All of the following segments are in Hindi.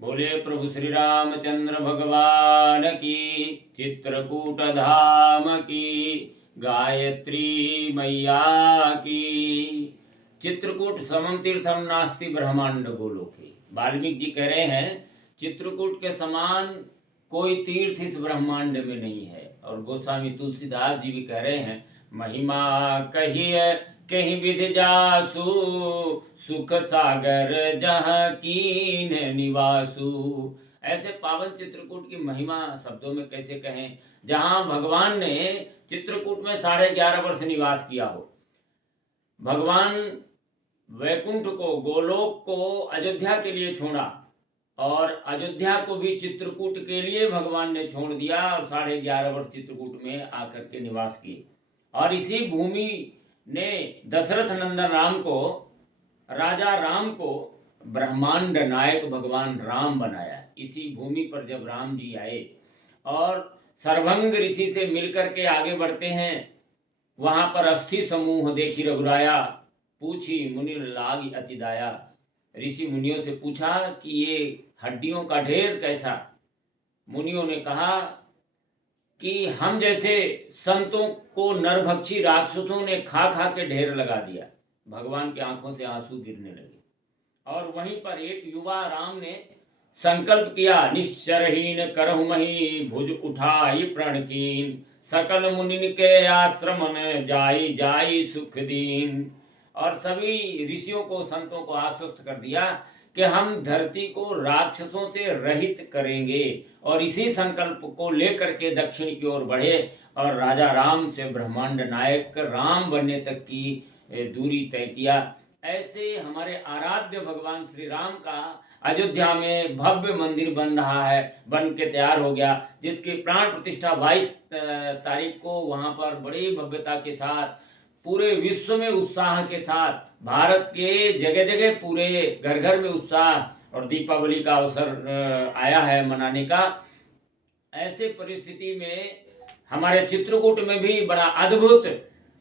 बोले प्रभु श्री रामचंद्र भगवान की, चित्रकूट धाम की, गायत्री मैया की। चित्रकूट समम तीर्थम नास्ति ब्रह्मांड गोलोके। वाल्मीकि जी कह रहे हैं चित्रकूट के समान कोई तीर्थ इस ब्रह्मांड में नहीं है। और गोस्वामी तुलसीदास जी भी कह रहे हैं महिमा कहिए कहीं विधि जासु, सुख सागर जहाँ कीन निवासु। ऐसे पावन चित्रकूट की महिमा शब्दों में कैसे कहें, जहाँ भगवान ने चित्रकूट में 11.5 वर्ष निवास किया हो। भगवान वैकुंठ को, गोलोक को अयोध्या के लिए छोड़ा और अयोध्या को भी चित्रकूट के लिए भगवान ने छोड़ दिया और 11.5 वर्ष चित्रकूट में आकर के निवास किए। और इसी भूमि ने दशरथ नंदन राम को, राजा राम को ब्रह्मांड नायक भगवान राम बनाया। इसी भूमि पर जब राम जी आए और सर्वंग ऋषि से मिलकर के आगे बढ़ते हैं, वहाँ पर अस्थि समूह देखी रघुराया, पूछी मुनि लाग अति दाया। ऋषि मुनियों से पूछा कि ये हड्डियों का ढेर कैसा। मुनियों ने कहा कि हम जैसे संतों को नरभक्षी राक्षसों ने खा खा के ढेर लगा दिया। भगवान की आंखों से आंसू गिरने लगे। और वहीं पर एक युवा राम ने संकल्प किया, निश्चरहीन करहु मही, भुज उठाई प्रण कीन, सकल मुनिन के आश्रमन जाई जाई सुख दीन। और सभी ऋषियों को, संतों को आश्वस्त कर दिया कि हम धरती को राक्षसों से रहित करेंगे। और इसी संकल्प को लेकर के दक्षिण की ओर बढ़े और राजा राम से ब्रह्मांड नायक राम बनने तक की दूरी तय किया। ऐसे हमारे आराध्य भगवान श्री राम का अयोध्या में भव्य मंदिर बन रहा है, बन के तैयार हो गया, जिसकी प्राण प्रतिष्ठा 22 तारीख को वहाँ पर बड़ी भव्यता के साथ, पूरे विश्व में उत्साह के साथ, भारत के जगह जगह पूरे घर घर में उत्साह और दीपावली का अवसर आया है मनाने का। ऐसे परिस्थिति में हमारे चित्रकूट में भी बड़ा अद्भुत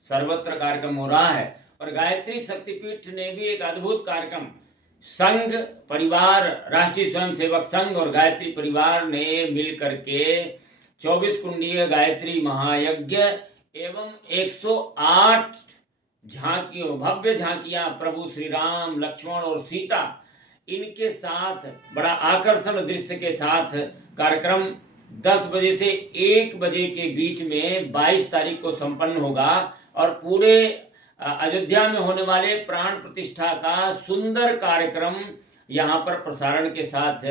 सर्वत्र कार्यक्रम हो रहा है। और गायत्री शक्तिपीठ ने भी एक अद्भुत कार्यक्रम, संघ परिवार, राष्ट्रीय स्वयंसेवक संघ और गायत्री परिवार ने मिल करके 24 कुंडीय गायत्री महायज्ञ एवं 108 झांकियों, भव्य झांकियां प्रभु श्री राम, लक्ष्मण और सीता, इनके साथ बड़ा आकर्षण दृश्य के साथ कार्यक्रम 10 बजे से 1 बजे के बीच में 22 तारीख को संपन्न होगा। और पूरे अयोध्या में होने वाले प्राण प्रतिष्ठा का सुंदर कार्यक्रम यहाँ पर प्रसारण के साथ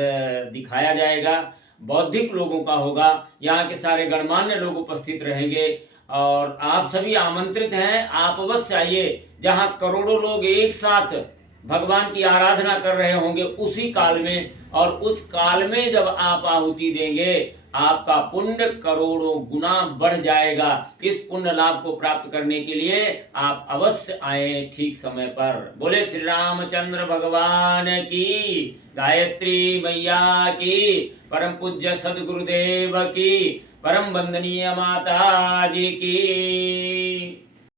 दिखाया जाएगा। बौद्धिक लोगों का होगा, यहाँ के सारे गणमान्य लोग उपस्थित रहेंगे और आप सभी आमंत्रित हैं। आप अवश्य आइए। जहाँ करोड़ों लोग एक साथ भगवान की आराधना कर रहे होंगे उसी काल में, और उस काल में जब आप आहुति देंगे आपका पुण्य करोड़ों गुना बढ़ जाएगा। इस पुण्य लाभ को प्राप्त करने के लिए आप अवश्य आए ठीक समय पर। बोले श्री रामचंद्र भगवान की, गायत्री मैया की, परम पूज्य सदगुरुदेव की, परम वंदनीय माता जी की।